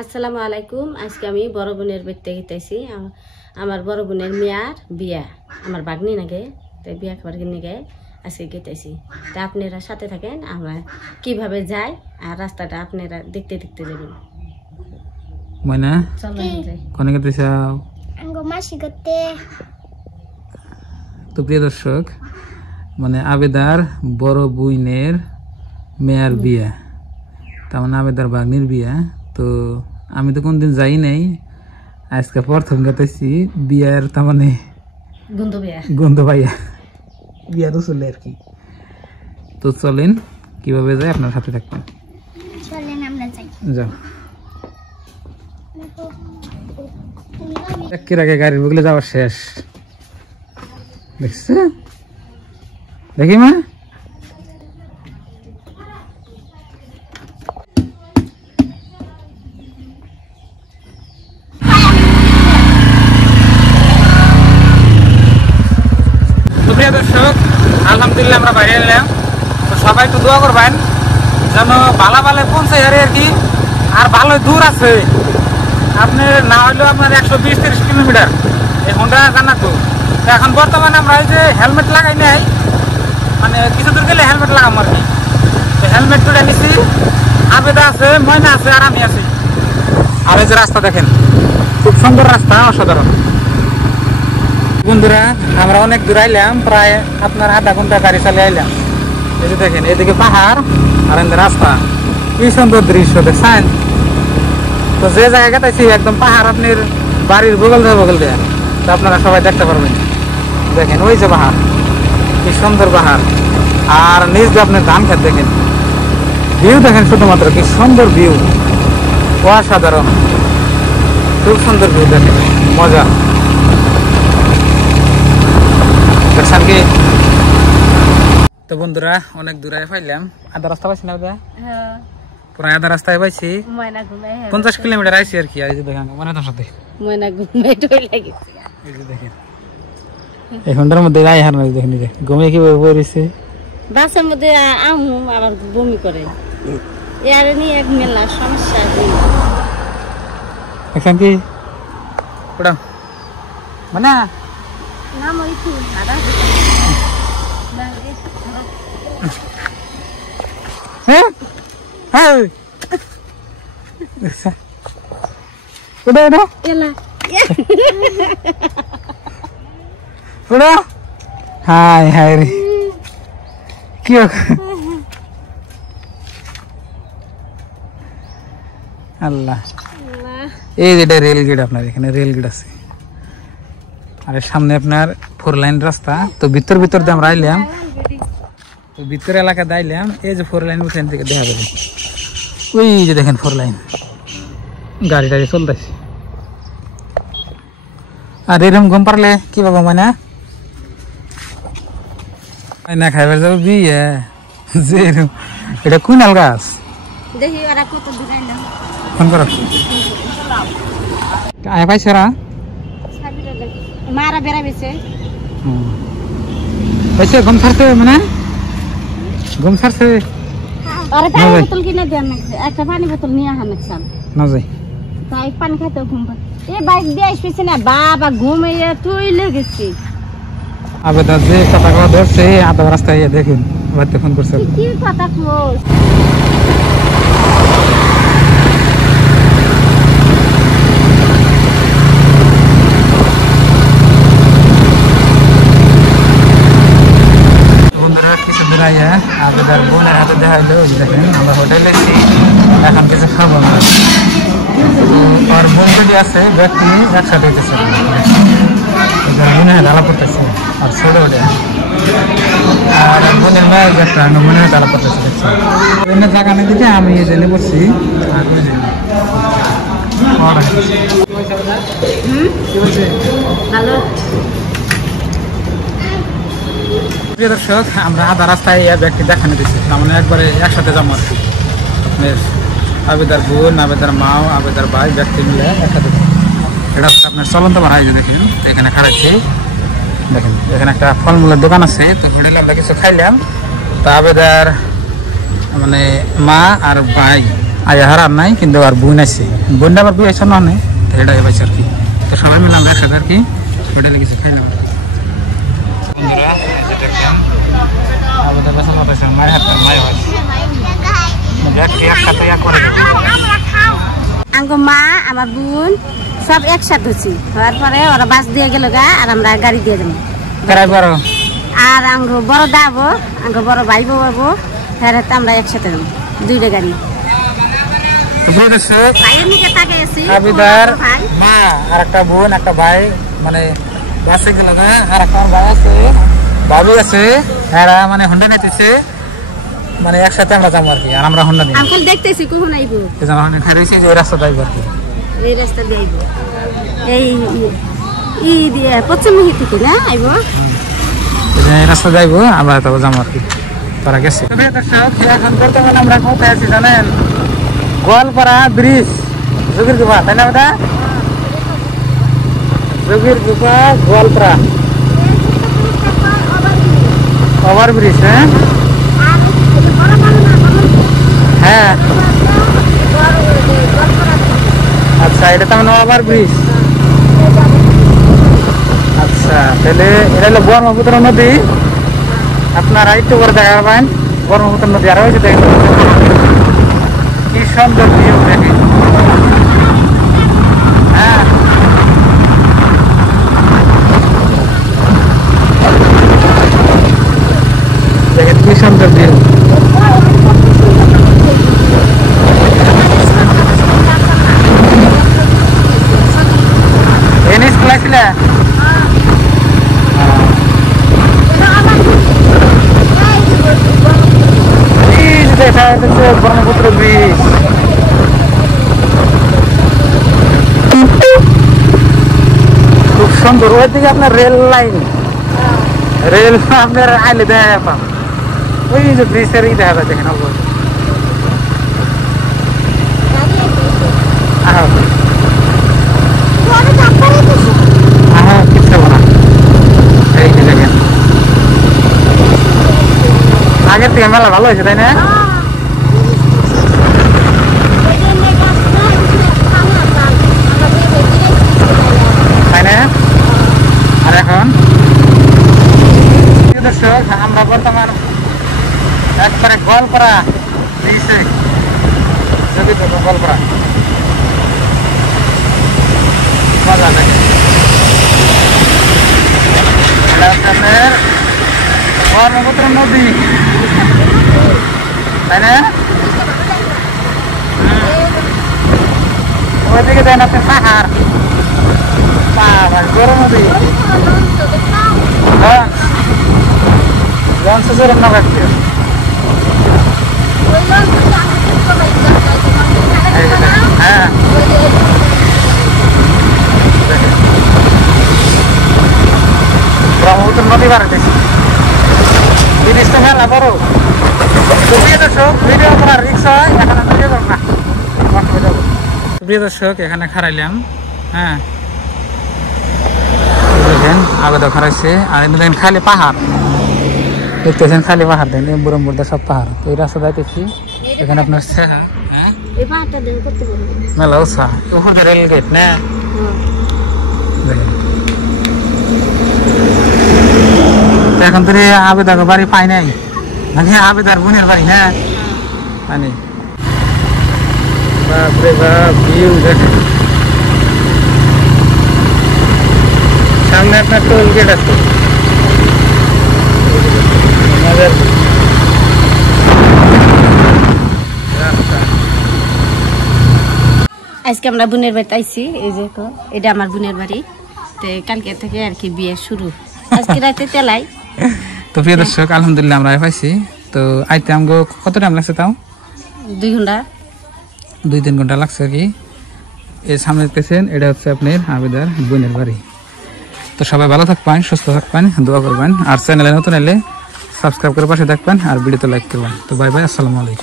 আসসালামু আলাইকুম। আজকে আমি বড় বোনের বাড়িতে গেতেছি। আমার বড় বোনের মেয়ার বিয়া, আমার বাগনি নাগে, তাই বিয়া খাবার নিয়ে আজকে গেতেছি। তা আপনারা সাথে থাকেন, আমরা কিভাবে যাই আর রাস্তাটা আপনারা দেখতে দেখতে যাবেন। ময়না চলো যাই। কোনে গেতেছাও? মাসি করতে। তো প্রিয় দর্শক, মানে আবেদার বড় বোনের মেয়ার বিয়া, তার মানে আবেদার বাগনির বিয়া। তো আমি তো কোনদিন যাই নাই, আজকে প্রথম গেতেছি বিয়ার, তার মানে গন্ধ পাইয়া বিয়া তো চলে আর কি। তো চলেন কিভাবে যায় আপনার সাথে থাকবেন। চলেন আমরা যাই। যাও। একের আগে গাড়ির বগলে যাওয়া শেষ। দেখছে দেখি মা, প্রিয় দর্শক, আলহামদুলিল্লাহ আমরা বাইরে এলাম। তো সবাই একটু দোয়া করবেন যেন বালা বালে পৌঁছে আর কি। আর ভালো দূর আছে, আপনার না হলেও আপনার 120-30 কিলোমিটার এই হোন্ডা জানা। তো এখন বর্তমানে আমরা এই যে হেলমেট লাগাই নাই, মানে কিছু দূর গেলে হেলমেট লাগাম আর কি। তো হেলমেট তুলে নিছি, আবেদা আছে, ময়না আছে আর আমি আছি। আর এই যে রাস্তা দেখেন, খুব সুন্দর রাস্তা, অসাধারণ। বন্ধুরা, আমরা অনেক দূর আইলাম, প্রায় আপনার আধা ঘন্টা গাড়ি চালিয়ে আইলাম। এই যে দেখেন, এদিকে পাহাড় আর এদিকে রাস্তা, কি সুন্দর দৃশ্য দেখছেন। তো যে জায়গায় গেতেছি একদম পাহাড়, আপনার বাড়ির বগল দেয়া। তো আপনারা সবাই দেখতে পারবেন। দেখেন ওই যে পাহাড়, কি সুন্দর পাহাড়, আর নিজ দিয়ে আপনার ধান খেত দেখেন, ভিউ দেখেন, শুধুমাত্র কি সুন্দর ভিউ, অসাধারণ, খুব সুন্দর ভিউ দেখেন, মজা দেখছেন কি। তো বন্ধুরা, অনেক দূরে পাইলাম, আধা রাস্তা পাইছি না, প্রায় আধা রাস্তায় পাইছি, 50 কিলোমিটার আইছি আর কি। আর এই যে দেখেন মানে তোর সাথে দেখেন এই ঘন্টার মধ্যে রায় হার নাই, দেখেন যে ঘুমিয়ে কিভাবে পড়েছে বাসের মধ্যে। আবার বমি করে, এর নিয়ে এক মেলা সমস্যা। এখন কি ওটা মানে নাম ওই কি দাদা হ্যাঁ হ্যাঁ ওটা ওটা এলা ওটা হাই হাই রে, কি আল্লাহ। এই যেটা রেল গেট, আপনার এখানে রেল গেট আছে, আর সামনে আপনার 4 লাইন রাস্তা। তো ভিতর দিয়ে আমরা আইলাম, তো ভিতর এলাকা আইলাম। এই যে 4 লাইন উঠেন থেকে দেখা যাবে, ওই যে দেখেন 4 লাইন গাড়ি টাড়ি চলতেছে। আর এরকম ঘুম পারলে কি বাবা মানে না খাইবার যাবো বিয়ে যে এটা কোন আল গাছ দেখি ওরা কত দূরে না। ফোন করো, আয় পাইছে ওরা মারা বেড়াবেছে। পাইছে ঘুম ছাড়ছে, মানে ঘুম ছাড়ছে। আরে পানি বোতল কিনে দেন না, একটা পানি বোতল নিয়ে আহা নাকসাম না যাই, তাই পানি খাইতে ঘুম পায়। এই বাইক দিয়ে আসছে না বাবা, ঘুমিয়ে তুই লেগেছি। আবেদা যে কথা কথা ধরছে আধা রাস্তায় দেখুন, বাড়িতে ফোন করছে। কি কথা কস? বন্ধুরা, কিছু দূর আইয়া আবেদার বোনের হাতে দেখা হইলো। দেখেন আমরা হোটেলে এসেছি, এখন কিছু খাবো না। তো আর বোন যদি আছে ব্যক্তি একসাথে হইতেছে, বোনের হাতে আলাপ করতেছে, আর ছোট ওটা আর বোনের মেয়ের ব্যক্তি বোনের হাতে আলাপ করতেছে। দেখছি বোনের জায়গা নিয়ে দিতে আমি এই জন্য বসছি। আর হ্যালো প্রিয় দর্শক, আমরা আধা রাস্তায় ব্যক্তি দেখানো দিচ্ছি, তার মানে একবারে একসাথে যাবো আর কি। আপনার আবেদার বোন, আবেদার মাও, আবেদার ভাই ব্যক্তি মিলে একসাথে। এটা হচ্ছে আপনার চলন্ত ভাড়া। এই যে দেখেন এখানে খাড়াচ্ছি, দেখেন এখানে একটা ফলমূলের দোকান আছে। তো হোটেলে আমরা কিছু খাইলাম। তো আবেদার মানে মা আর ভাই আগে হারার নাই কিন্তু আর বোন আছে বোনটা আবার দুই আছে না এটা পাইছে আর কি তো সবাই মিলে আমরা একসাথে আর কি হোটেলে কিছু খাই নেব আঙ্গো মা আমার বোন সব একসাথে হচ্ছি হওয়ার পরে ওরা বাস দিয়ে গেল গা আর আমরা গাড়ি দিয়ে দেবো আর আঙ্গো বড় দাবো আঙ্গো বড় ভাই বউ হ্যাঁ আমরা একসাথে দেবো দুইটা গাড়ি মা আর একটা বোন একটা ভাই মানে বাসে গেল গা আর একটা ভাই আছে ভাবি আছে এরা মানে হোন্ডা নিতেছে মানে একসাথে আমরা যাবো আর কি আর আমরা হোন্ডা নিই আঙ্কেল দেখতেছি কখন আইবো খাইছি যে রাস্তা যাইবো আর কি এই রাস্তা দিয়ে আইবো এই দিয়ে পশ্চিমমুখী থেকে না আইবো এই রাস্তা যাইবো আমরা তো যাবো আর কি তারা গেছে এখন বর্তমানে আমরা কোথায় আছি জানেন গোয়ালপাড়া ব্রিজ যোগীর গুফা তাই না ওটা যোগীর গুফা গোয়ালপাড়া ওভার ব্রিজ হ্যাঁ হ্যাঁ আচ্ছা এটা তো ওভার ব্রিজ আচ্ছা তাহলে এটা হলো ব্রহ্মপুত্র নদী আপনারা একটু করে দেখা পাবেন ব্রহ্মপুত্র নদী আর হয়েছে দেখেন কি সুন্দর ভিউ দেখেন হ্যাঁ দেখেন কি সুন্দর ভিউ এনিস ক্লাসিলা দেখা যাচ্ছে ব্রহ্মপুত্র ব্রিজ খুব সুন্দর ওইদিকে আপনার রেল লাইন রেল আপনার আইলে দেখা যেতাম ওই যে ব্রিজের দেখা যায় দেখেন কিচ্ছু না এই যে দেখেন আগের থেকে মেলা ভালো হয়েছে তাই না তাই না আর এখন দর্শক আমরা বর্তমান একবারে গোয়ালপাড়া ব্রিজে যদি গোয়ালপাড়া মজা দেখে আপনার ব্রহ্মপুত্র নদী তাই না ওইদিকে দেন আপনি পাহাড় গরম নদী জোরের না রাখছে হ্যাঁ ব্রহ্মপুত্র নদী বাড়াইতেছি জিনিসটা মেলা বড় প্রিয় দর্শক ভিডিও করার রিক্স হয় এখানে ভিডিও করব না প্রিয় দর্শক এখানে খারাইলাম হ্যাঁ দেখেন আগে তো খারাইছে আর দেখেন খালি পাহাড় দেখতেছেন খালি পাহাড় দেখেন ব্রহ্মপুত্র সব পাহাড় তো এই রাস্তা যাইতেছি এখানে আপনার হ্যাঁ মেলা উৎসাহ উপরে রেল গেট না দেখেন এখন তো আবেদার বাড়ি পাই নাই মানে আবেদার বোনের বাড়ি হ্যাঁ মানে বাপরে বাপ ভিউ দেখেন সামনে আপনার টোল গেট আছে আজকে আমরা বোনের বাড়িতে আইছি এই যে এটা আমার বোনের বাড়ি তো কালকে থেকে আর কি বিয়ে শুরু আজকে রাতে তেলাই তো প্রিয় দর্শক আলহামদুলিল্লাহ আমরা পাইছি তো আইতে আমগো কত টাইম লাগছে তাও 2 ঘন্টা 2-3 ঘন্টা লাগছে আর কি এই সামনে দেখতেছেন এটা হচ্ছে আপনার আবেদার বোনের বাড়ি তো সবাই ভালো থাকবেন সুস্থ থাকবেন দোয়া করবেন আর চ্যানেলে নতুন এলে সাবস্ক্রাইব করে পাশে থাকবেন আর ভিডিওতে লাইক করবেন তো বাই বাই আসসালামু আলাইকুম।